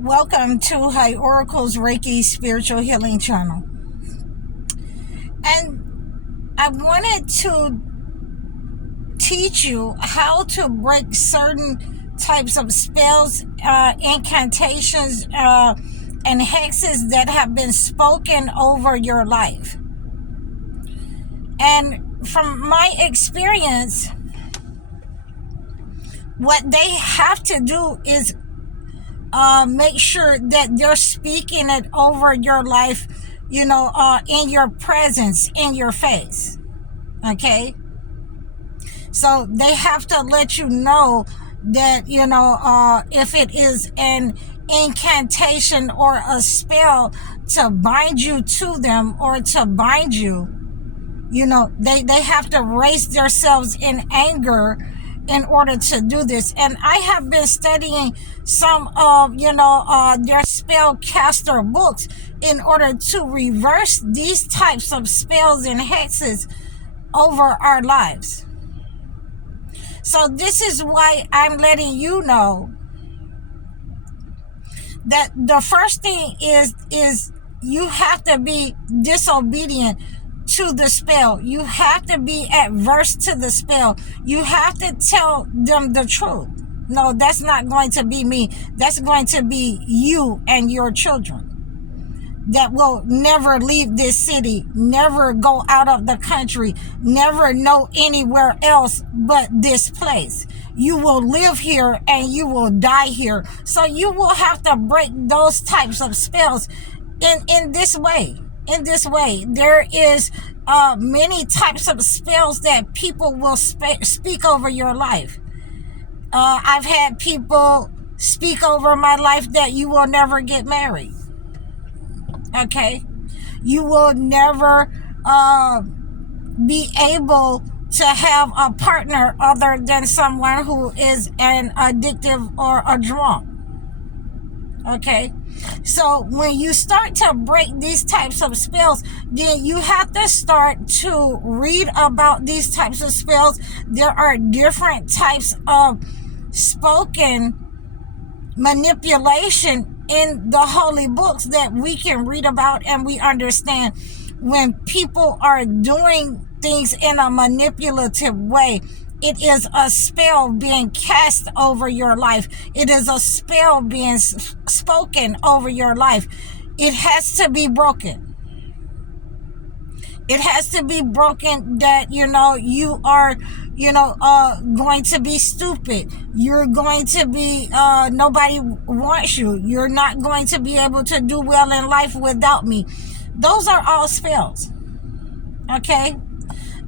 Welcome to High Oracle's Reiki Spiritual Healing Channel. And I wanted to teach you how to break certain types of spells, incantations, and hexes that have been spoken over your life. And from my experience, what they have to do is make sure that they're speaking it over your life, in your presence, in your face. Okay? So they have to let you know that, if it is an incantation or a spell to bind you to them or to bind you, they have to raise themselves in anger in order to do this. And I have been studying some of, their spellcaster books in order to reverse these types of spells and hexes over our lives. So this is why I'm letting you know that the first thing is you have to be disobedient to the spell. You have to be adverse to the spell. You have to tell them the truth. No, that's not going to be me. That's going to be you and your children that will never leave this city, never go out of the country, never know anywhere else but this place. You will live here and you will die here. So you will have to break those types of spells in this way. In this way, there is many types of spells that people will speak over your life. I've had people speak over my life that you will never get married. Okay? You will never be able to have a partner other than someone who is an addictive or a drunk. Okay? So when you start to break these types of spells, then you have to start to read about these types of spells. There are different types of spoken manipulation in the holy books that we can read about, and we understand when people are doing things in a manipulative way. It is a spell being cast over your life. It is a spell being spoken over your life. It has to be broken. It has to be broken that, you are, going to be stupid. You're going to be, nobody wants you. You're not going to be able to do well in life without me. Those are all spells. Okay?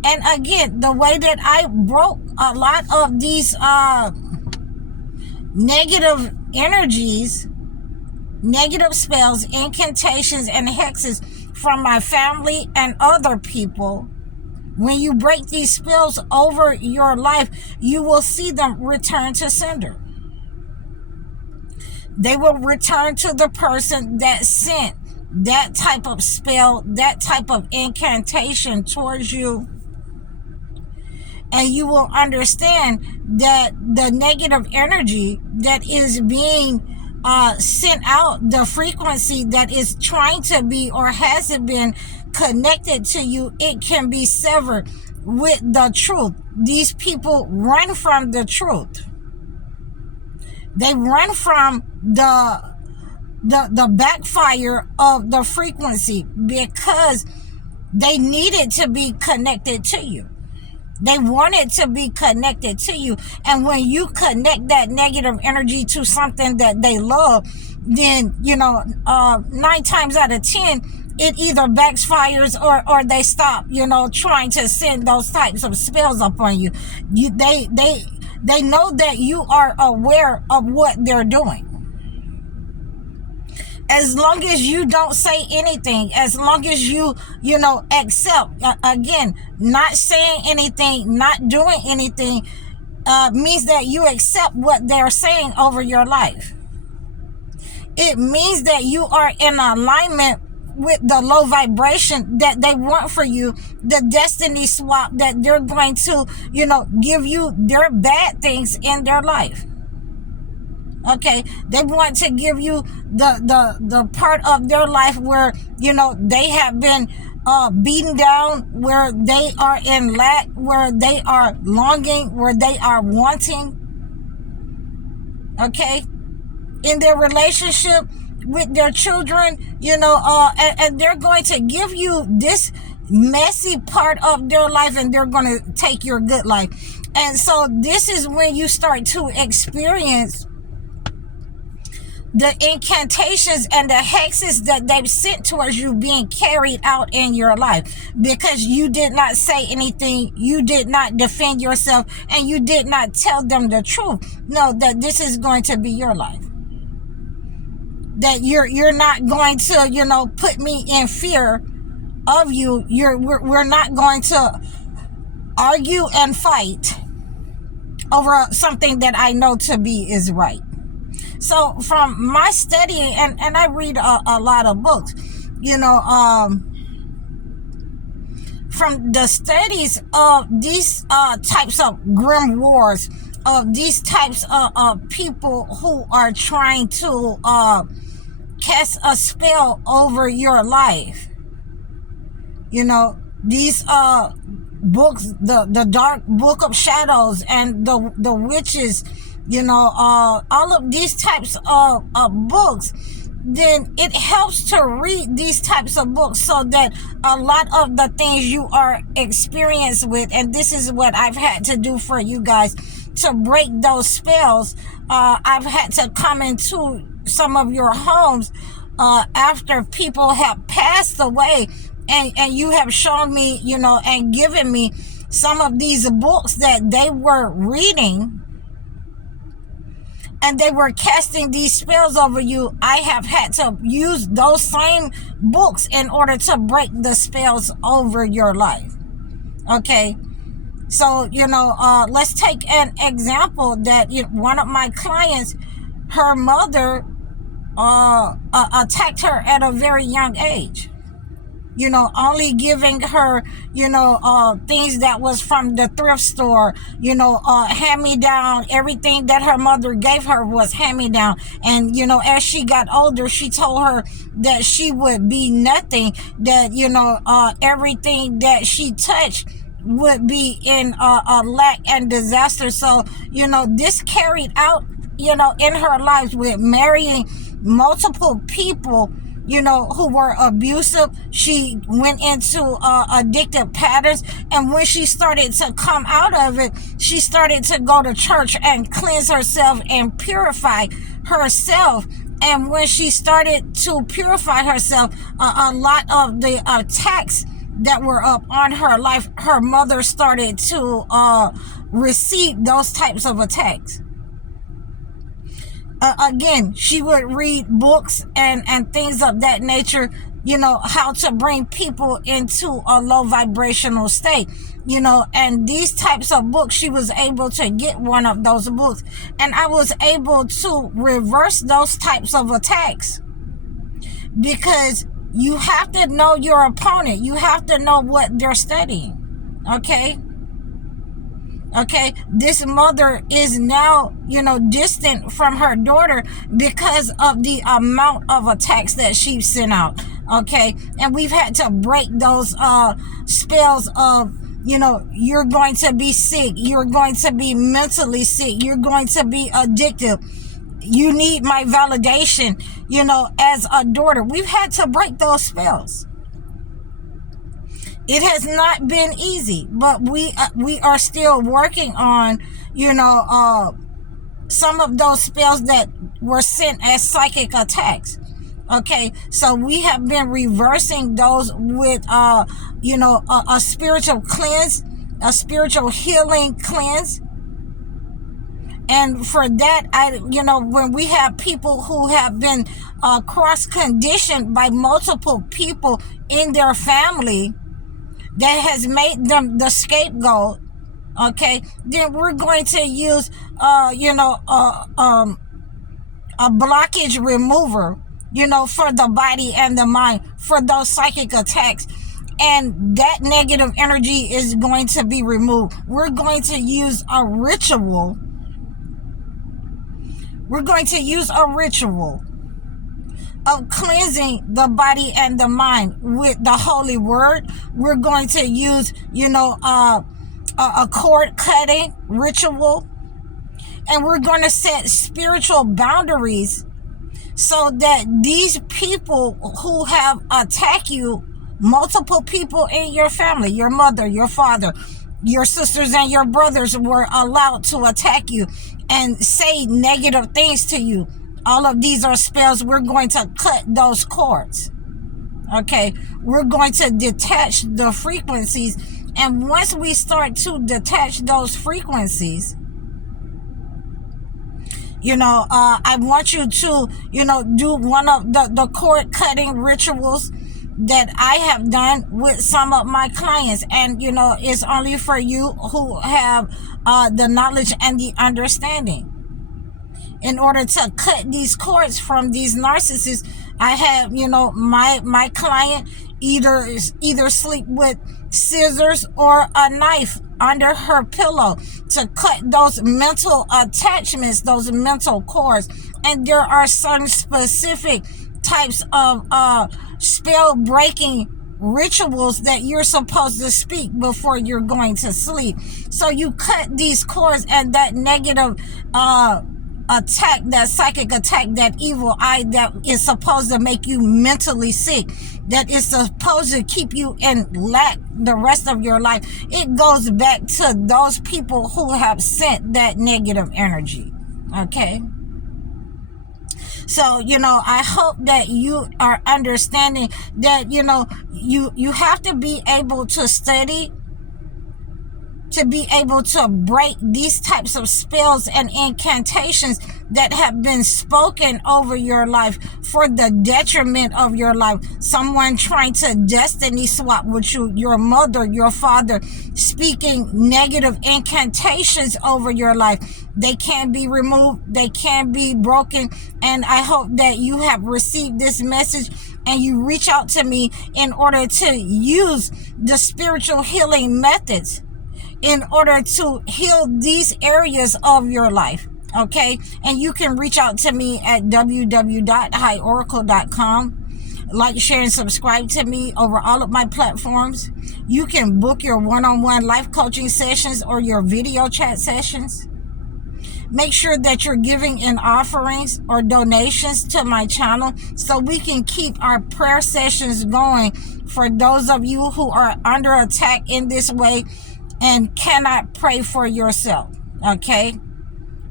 And again, the way that I broke a lot of these negative energies, negative spells, incantations, and hexes from my family and other people, when you break these spells over your life, you will see them return to sender. They will return to the person that sent that type of spell, that type of incantation towards you. And you will understand that the negative energy that is being sent out, the frequency that is trying to be or hasn't been connected to you, it can be severed with the truth. These people run from the truth. They run from the backfire of the frequency because they needed to be connected to you. They wanted to be connected to you. And when you connect that negative energy to something that they love, then, 9 times out of 10, it either backfires or they stop, trying to send those types of spells upon you. They know that you are aware of what they're doing. As long as you don't say anything, as long as you, accept, again, not saying anything, not doing anything, means that you accept what they're saying over your life. It means that you are in alignment with the low vibration that they want for you, the destiny swap that they're going to, give you their bad things in their life. Okay, they want to give you the part of their life where, you know, they have been beaten down, where they are in lack, where they are longing, where they are wanting. Okay, in their relationship with their children, you know, and they're going to give you this messy part of their life, and they're going to take your good life. And so this is when you start to experience the incantations and the hexes that they've sent towards you being carried out in your life, because you did not say anything, you did not defend yourself, and you did not tell them the truth. No, that this is going to be your life, that you're not going to, you know, put me in fear of you. We're not going to argue and fight over something that I know to be is right. So from my studying, and I read a lot of books, you know, from the studies of these types of grim wars, of these types of people who are trying to cast a spell over your life, you know, these books, the dark book of shadows and the witches, you know, all of these types of books, then it helps to read these types of books, so that a lot of the things you are experienced with, and this is what I've had to do for you guys to break those spells. I've had to come into some of your homes after people have passed away, and you have shown me, you know, and given me some of these books that they were reading, and they were casting these spells over you. I have had to use those same books in order to break the spells over your life. Okay, so, you know, let's take an example that one of my clients, her mother attacked her at a very young age. You know, only giving her, you know, things that was from the thrift store, you know, hand-me-down. Everything that her mother gave her was hand-me-down. And, you know, as she got older, she told her that she would be nothing, that, you know, everything that she touched would be in a lack and disaster. So, you know, this carried out, you know, in her life, with marrying multiple people, you know, who were abusive. She went into addictive patterns, and when she started to come out of it, she started to go to church and cleanse herself and purify herself. And when she started to purify herself, a lot of the attacks that were up on her life, her mother started to receive those types of attacks. Again, she would read books and things of that nature, you know, how to bring people into a low vibrational state, you know, and these types of books, she was able to get one of those books, and I was able to reverse those types of attacks, because you have to know your opponent. You have to know what they're studying. Okay, this mother is now, you know, distant from her daughter because of the amount of attacks that she sent out. Okay, and we've had to break those spells of, you know, you're going to be sick, you're going to be mentally sick, you're going to be addictive, you need my validation, you know, as a daughter. We've had to break those spells. It has not been easy, but we are still working on, you know, some of those spells that were sent as psychic attacks. Okay, so we have been reversing those with, you know, a spiritual cleanse, a spiritual healing cleanse. And for that, you know, when we have people who have been cross-conditioned by multiple people in their family, that has made them the scapegoat, okay, then we're going to use, you know, a blockage remover, you know, for the body and the mind, for those psychic attacks. And that negative energy is going to be removed. We're going to use a ritual We're going to use a ritual of cleansing the body and the mind with the holy word. We're going to use, a cord cutting ritual. And we're going to set spiritual boundaries so that these people who have attacked you, multiple people in your family, your mother, your father, your sisters and your brothers were allowed to attack you and say negative things to you. All of these are spells. We're going to cut those cords. Okay, we're going to detach the frequencies. And once we start to detach those frequencies, I want you to, do one of the cord cutting rituals that I have done with some of my clients. And, it's only for you who have the knowledge and the understanding. In order to cut these cords from these narcissists, I have, my client either sleep with scissors or a knife under her pillow to cut those mental attachments, those mental cords. And there are certain specific types of spell breaking rituals that you're supposed to speak before you're going to sleep. So you cut these cords, and that negative attack, that psychic attack, that evil eye that is supposed to make you mentally sick, that is supposed to keep you in lack the rest of your life, it goes back to those people who have sent that negative energy. Okay? So, I hope that you are understanding that, you have to be able to study to be able to break these types of spells and incantations that have been spoken over your life for the detriment of your life. Someone trying to destiny swap with you, your mother, your father, speaking negative incantations over your life. They can be removed, they can be broken, and I hope that you have received this message and you reach out to me in order to use the spiritual healing methods in order to heal these areas of your life. Okay? And you can reach out to me at www.highoracle.com. Like, share, and subscribe to me over all of my platforms. You can book your one-on-one life coaching sessions or your video chat sessions. Make sure that you're giving in offerings or donations to my channel so we can keep our prayer sessions going for those of you who are under attack in this way and cannot pray for yourself. Okay?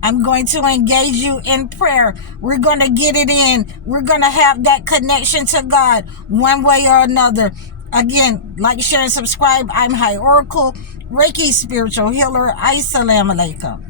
I'm going to engage you in prayer. We're going to get it in. We're going to have that connection to God one way or another. Again, like, share, and subscribe. I'm High Oracle, Reiki spiritual healer. Assalamu alaikum.